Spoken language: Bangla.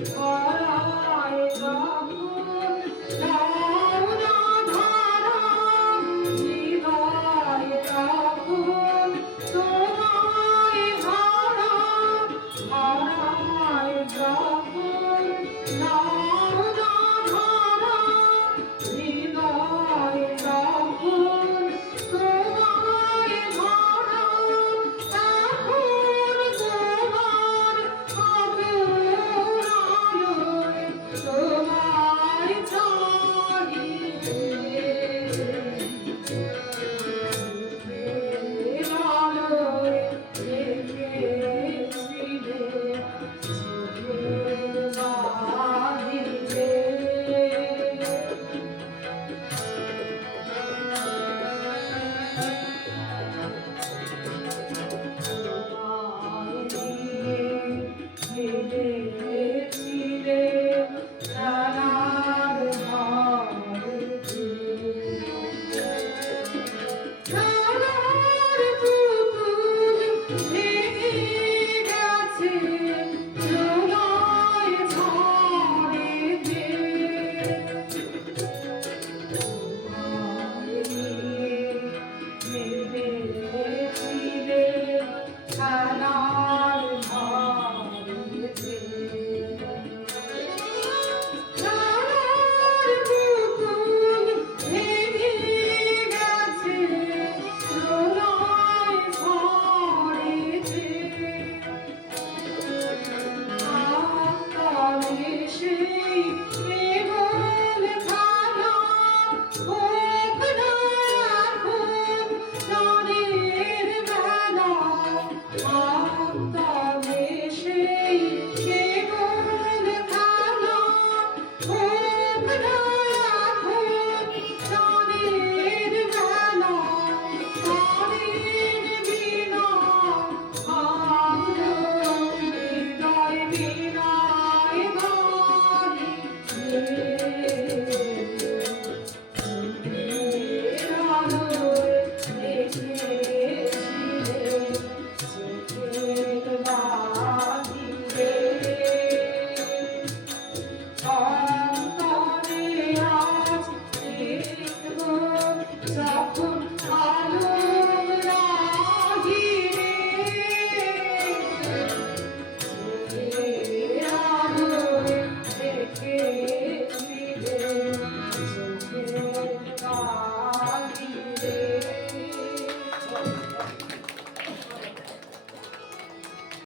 Oh,